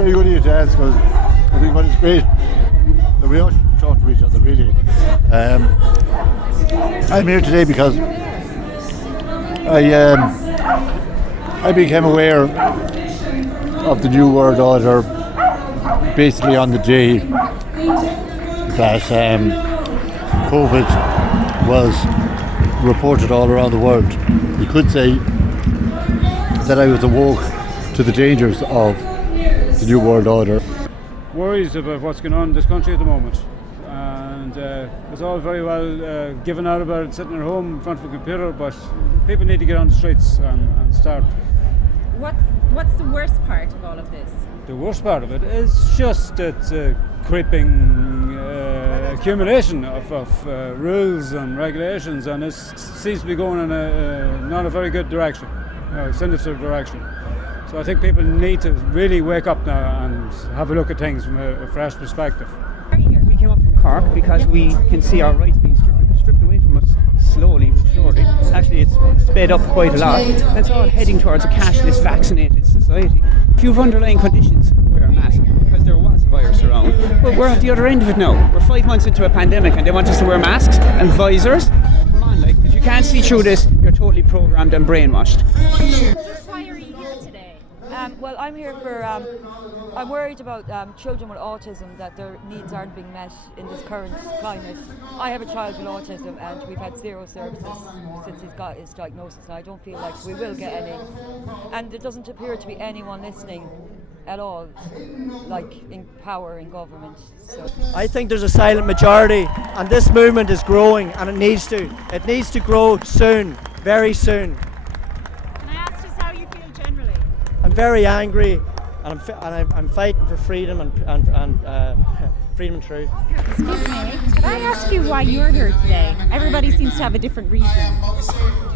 very good of you to ask, because I think what is great that we all talk to each other, really. I'm here today because I became aware of the New World Order basically on the day that COVID was reported all around the world. You could say that I was awoke to the dangers of the New World Order. Worries about what's going on in this country at the moment, and it's all very well given out about it sitting at home in front of a computer, but people need to get on the streets and start. What's the worst part of all of this? The worst part of it is just its creeping accumulation of rules and regulations, and it seems to be going in not a very good direction, a sinister direction. So I think people need to really wake up now and have a look at things from a fresh perspective. We came up from Cork because we can see our rights being stripped away from us slowly but surely. Actually, it's sped up quite a lot. That's all heading towards a cashless, vaccinated society. If you have underlying conditions, wear a mask, because there was a virus around. But we're at the other end of it now. We're 5 months into a pandemic and they want us to wear masks and visors. Come on, like, if you can't see through this, you're totally programmed and brainwashed. Why are you here today? Well, I'm here for, I'm worried about children with autism, that their needs aren't being met in this current climate. I have a child with autism and we've had zero services since he's got his diagnosis, and I don't feel like we will get any. And there doesn't appear to be anyone listening at all, like in power in government. So I think there's a silent majority, and this movement is growing, and it needs to. It needs to grow soon, very soon. Can I ask just how you feel generally? I'm very angry, and I'm fighting for freedom and freedom and truth. Excuse me, could I ask you why you're here today? Everybody seems to have a different reason.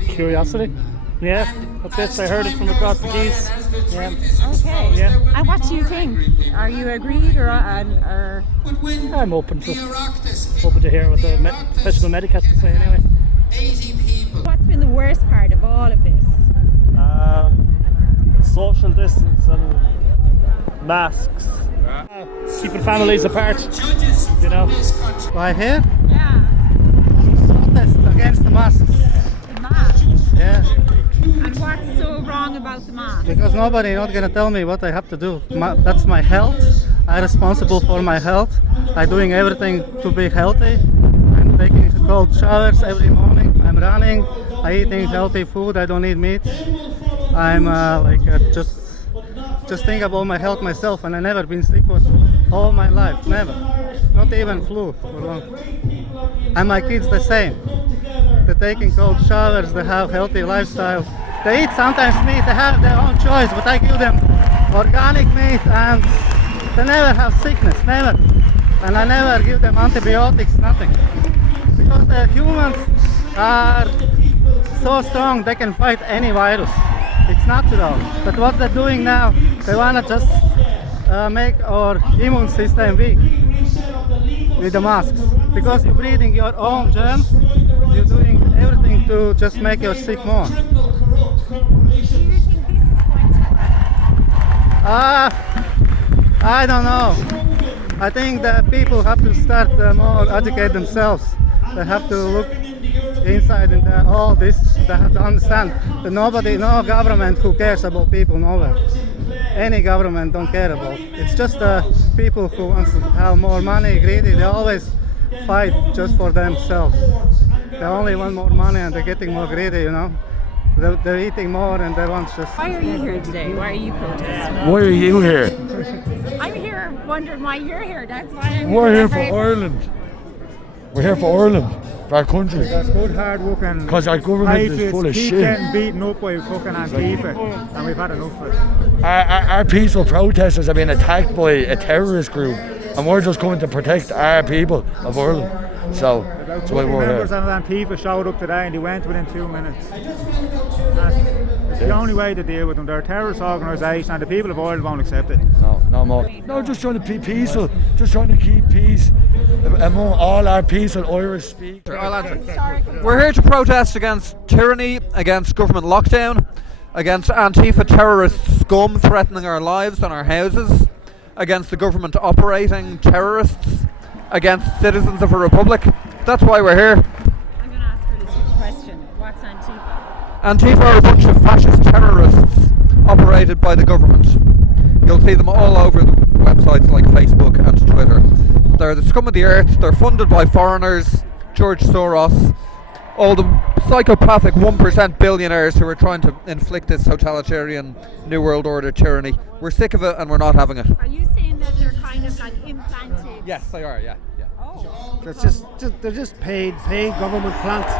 Curiosity. Yeah, that's it. I heard it from across the keys. Yeah. Okay. Yeah. And what do you think? Are you agreed or? I'm open to hear what the professional medic has to say anyway. What's been the worst part of all of this? Social distance and masks. Keeping families apart, you know. Why here? Yeah. Protest against the masks. The mask. Yeah. And what's so wrong about the mask? Because nobody not gonna tell me what I have to do. That's my health. I'm responsible for my health. I'm doing everything to be healthy. I'm taking cold showers every morning. I'm running. I'm eating healthy food. I don't need meat. I'm just think about my health myself, and I never been sick for all my life. Never. Not even flu for long. And my kids the same. They're taking cold showers, they have healthy lifestyle. They eat sometimes meat, they have their own choice, but I give them organic meat and they never have sickness, never. And I never give them antibiotics, nothing. Because the humans are so strong, they can fight any virus. It's natural. But what they're doing now, they wanna just make our immune system weak with the masks. Because you're breathing your own germs, you're doing everything to just make you sick more. Do you think this is going to work? I don't know. I think that people have to start more educate themselves. They have to look inside into all this. They have to understand that no government who cares about people nowhere. Any government don't care about. It's just the people who want to have more money, greedy. They always fight just for themselves. They only want more money and they're getting more greedy, you know. They're eating more and they want just... Why are you here today? Why are you protesting? Why are you here? I'm here wondering why you're here. That's why I'm We're here for Ireland. We're here for Ireland, for our country. Because good hard working. Because our government is full of keep shit. getting beaten up by fucking Antifa, and we've had enough of it. Our peaceful protesters are being attacked by a terrorist group, and we're just coming to protect our people of Ireland. So that's why we're members here. of Antifa showed up today and they went within 2 minutes. It's the only way to deal with them. They're a terrorist organisation and the people of Ireland won't accept it. No more. No, just trying to be peaceful. Just trying to keep peace among all our peaceful Irish speakers. We're here to protest against tyranny, against government lockdown, against Antifa terrorist scum threatening our lives and our houses. against the government operating terrorists against citizens of a republic. That's why we're here. I'm going to ask her this question. What's Antifa? Antifa are a bunch of fascist terrorists operated by the government. You'll see them all over the websites like Facebook and Twitter. They're the scum of the earth. They're funded by foreigners, George Soros, all the psychopathic 1% billionaires who are trying to inflict this totalitarian New World Order tyranny. We're sick of it and we're not having it. Are you saying that they're kind of like implanted? Yes, they are, yeah. Oh. It's just they're just paid government plants.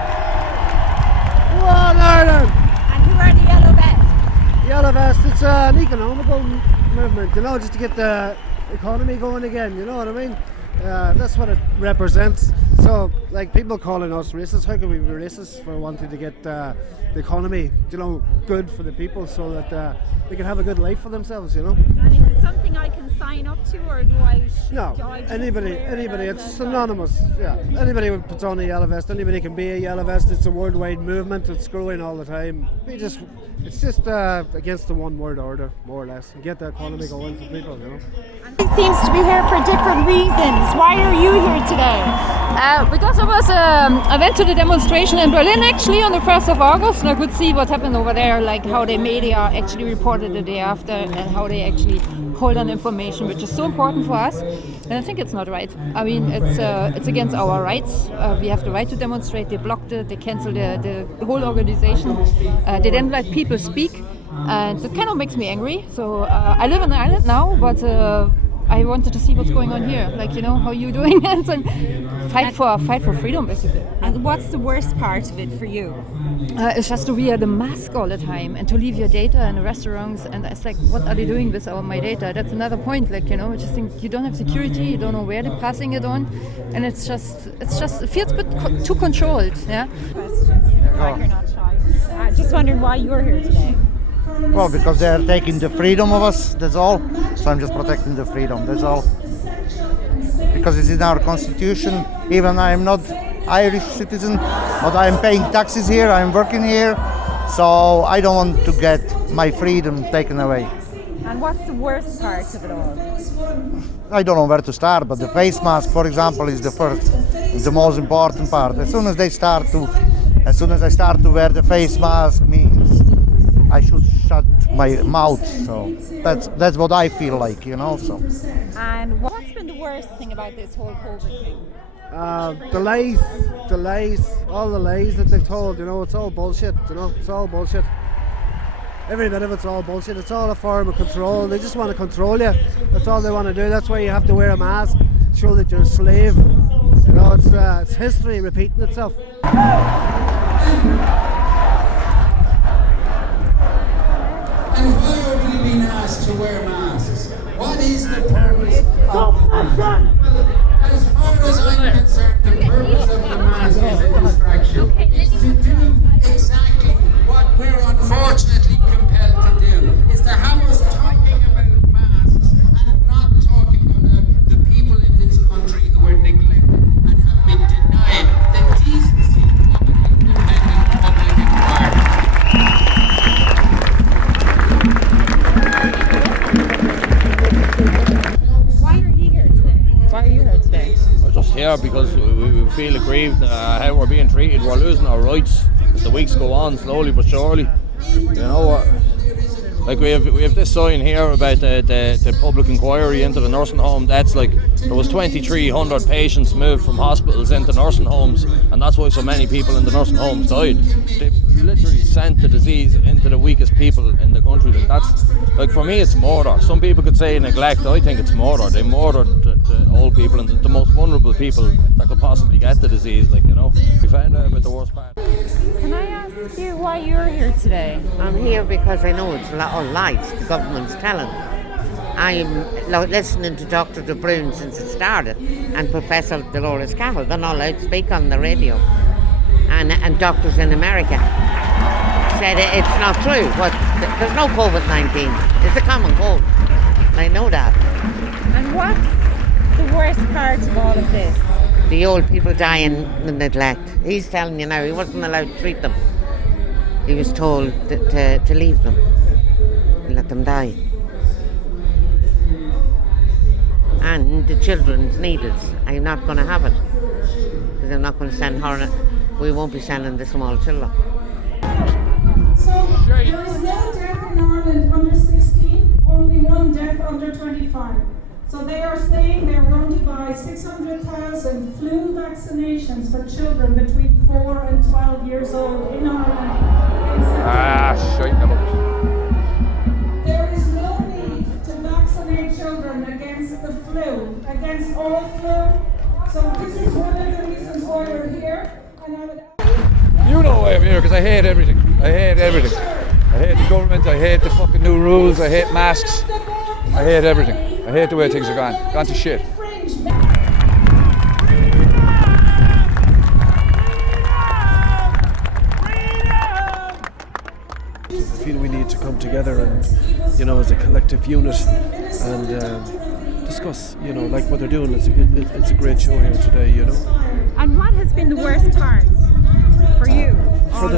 What Ireland? And who are the Yellow Vests? Yellow Vest, it's an economical movement, just to get the economy going again, you know what I mean? That's what it represents. So, like, people calling us racist, how can we be racist for wanting to get the economy, good for the people so that they can have a good life for themselves, And is it something I can sign up to, or do I? No, anybody, it's synonymous. Yeah, anybody who puts on a yellow vest, anybody can be a yellow vest. It's a worldwide movement. It's growing all the time. It's just against the one world order, more or less, and get the economy going for people, He seems to be here for different reasons. Why are you here today? Because I went to the demonstration in Berlin actually on the 1st of August, and I could see what happened over there, like how the media actually reported the day after and how they actually hold on information, which is so important for us. And I think it's not right. I mean, it's against our rights. We have the right to demonstrate. They blocked it. They canceled the whole organization. They didn't let people speak, and that kind of makes me angry. So I live in Ireland now, but I wanted to see what's going on here, how you doing, and fight for freedom, basically. And what's the worst part of it for you? It's just to wear the mask all the time and to leave your data in the restaurants, and it's like, what are they doing with my data? That's another point, I just think you don't have security, you don't know where they're passing it on, and it feels a bit too controlled, yeah. Like you're not shy. Just wondering why you're here today. Well, because they're taking the freedom of us, that's all. So I'm just protecting the freedom, that's all. Because it's in our constitution. Even I'm not Irish citizen, but I'm paying taxes here, I'm working here. So I don't want to get my freedom taken away. And what's the worst part of it all? I don't know where to start, but the face mask, for example, is the most important part. As soon as I start to wear the face mask, means I should shut my mouth. So that's what I feel like, So. And what's been the worst thing about this whole COVID thing? The lies, all the lies that they've told, it's all bullshit, it's all bullshit. Every bit of it's all bullshit. It's all a form of control. They just want to control you. That's all they want to do. That's why you have to wear a mask, show that you're a slave. It's history repeating itself. And why are we being asked to wear masks? What is the purpose of as far as I'm concerned, the purpose of the mask is a distraction. It's to do exactly what we're unfortunately compelled to do, is to have us talking about masks and not talking about the people in this country who are neglected and have been denied the decency of an independent public inquiry. Why are you here today? We're just here because we feel aggrieved how we're being treated. We're losing our rights as the weeks go on, slowly but surely. Like we have this sign here about the public inquiry into the nursing home. That's like there was 2,300 patients moved from hospitals into nursing homes, and that's why so many people in the nursing homes died. They literally sent the disease into the weakest people in the country. That's like, for me, it's murder. Some people could say neglect. I think it's murder. They murdered the old people and the most vulnerable people that could possibly get the disease. We found out about the worst part. Can I ask you why you're here today? I'm here because I know it's a lot of lies the government's telling. I'm listening to Dr. De Bruyn since it started, and Professor Dolores Cahill. They're not allowed to speak on the radio. And doctors in America said it's not true. But there's no COVID-19. It's a common cold. I know that. And what's the worst part of all of this? The old people dying in neglect. He's telling you now, he wasn't allowed to treat them. He was told to leave them and let them die. and the children's needles. I'm not going to have it. Because I'm not going to send her, we won't be sending the small children. So there is no death in Ireland under 16, only one death under 25. So they are saying they're going to buy 600,000 flu vaccinations for children between 4 and 12 years old in Ireland. There is no need to vaccinate children against the flu, against all flu. So this is one of the reasons why we're here. And I would You know why I'm here, because I hate everything. I hate everything. I hate the government, I hate the fucking new rules, I hate masks. I hate everything. I hate the way things are gone to shit. I feel we need to come together and, as a collective unit and discuss, like what they're doing. It's a great show here today, And what has been the worst part for you? For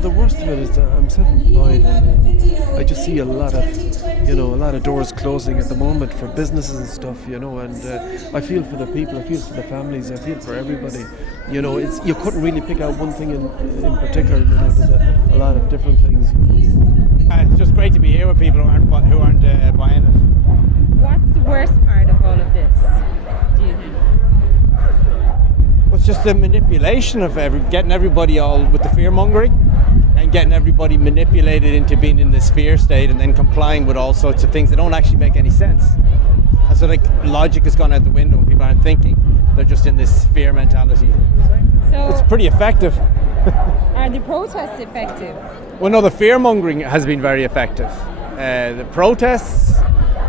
the worst of it is that I'm self-employed and I just see a lot of doors closing at the moment for businesses and stuff, and I feel for the people, I feel for the families, I feel for everybody. You couldn't really pick out one thing in particular. There's a lot of different things. It's just great to be here with people who aren't buying it. What's the worst part of all of this, do you think? Well, it's just the manipulation of getting everybody all with the fear mongering and getting everybody manipulated into being in this fear state and then complying with all sorts of things that don't actually make any sense. And so logic has gone out the window and people aren't thinking. They're just in this fear mentality. So it's pretty effective. Are the protests effective? Well, no, the fear mongering has been very effective. The protests,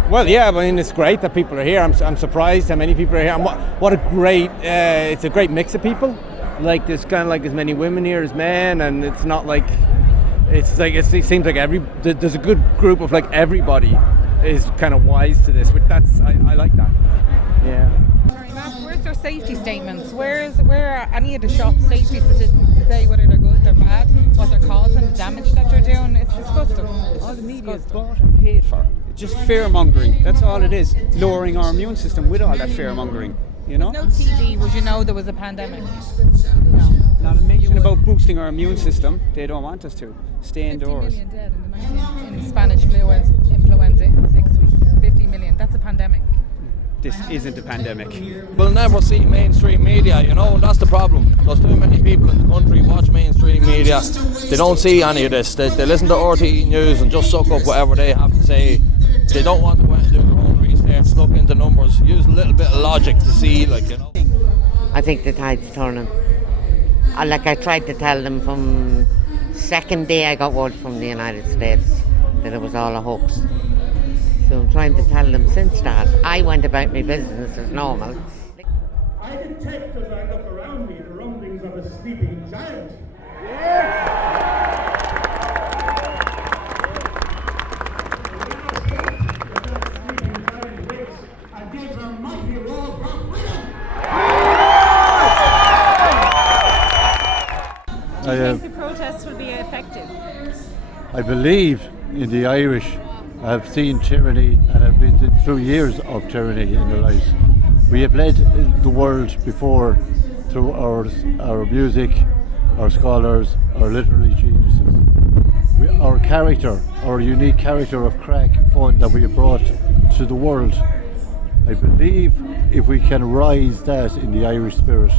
well, yeah, I mean, it's great that people are here. I'm surprised how many people are here. And what a great, it's a great mix of people. Like, there's kind of like as many women here as men, and it's not like, it seems like there's a good group of like everybody is kind of wise to this, which I like that. Yeah. Where's their safety statements? Where are any of the shops' safety statistics to say whether they're good, they're bad, what they're causing, the damage that they're doing? It's disgusting. All the media is bought and paid for. It's just fear mongering. That's all it is. Lowering our immune system with all that fear mongering. No TV, would you know there was a pandemic? No. Not a mention about boosting our immune system. They don't want us to. Stay indoors. 50 million dead in Spanish flu and influenza in 6 weeks. 50 million. That's a pandemic. This isn't a pandemic. We'll never see mainstream media, and that's the problem. There's too many people in the country watch mainstream media. They don't see any of this. They listen to RTE News and just suck up whatever they have to say. They don't want to go out and do their own research, look into numbers, use a little bit of logic to see, I think the tide's turning. I tried to tell them from second day I got word from the United States that it was all a hoax. So I'm trying to tell them since that. I went about my business as normal. I detect as I look around me the rumblings of a sleeping giant. Do you think the protests will be effective? I believe in the Irish. I've seen tyranny and I've been through years of tyranny in their lives. We have led the world before through our music, our scholars, our literary geniuses. Our character, our unique character of crack fun that we have brought to the world. I believe if we can rise that in the Irish spirit,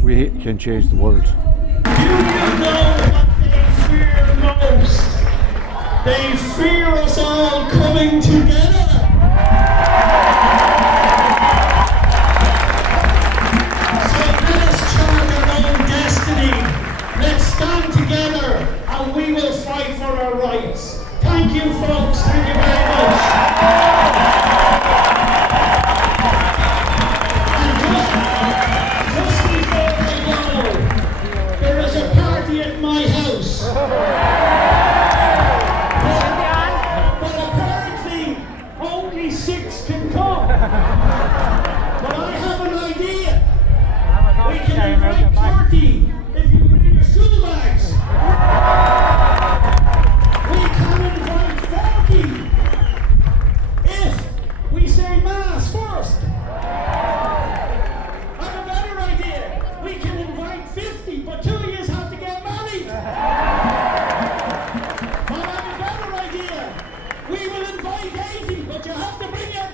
we can change the world. Do you know what they fear most? They fear us all coming together. So let us chart our own destiny. Let's stand together and we will fight for our rights. Thank you, folks. Thank you very much. And just before I go, there is a party at my house. But apparently only 6 can come. But I have an idea. We can invite 30 if you bring your school bags. We can invite 40 if we say mass first. quite easy, but you have to bring your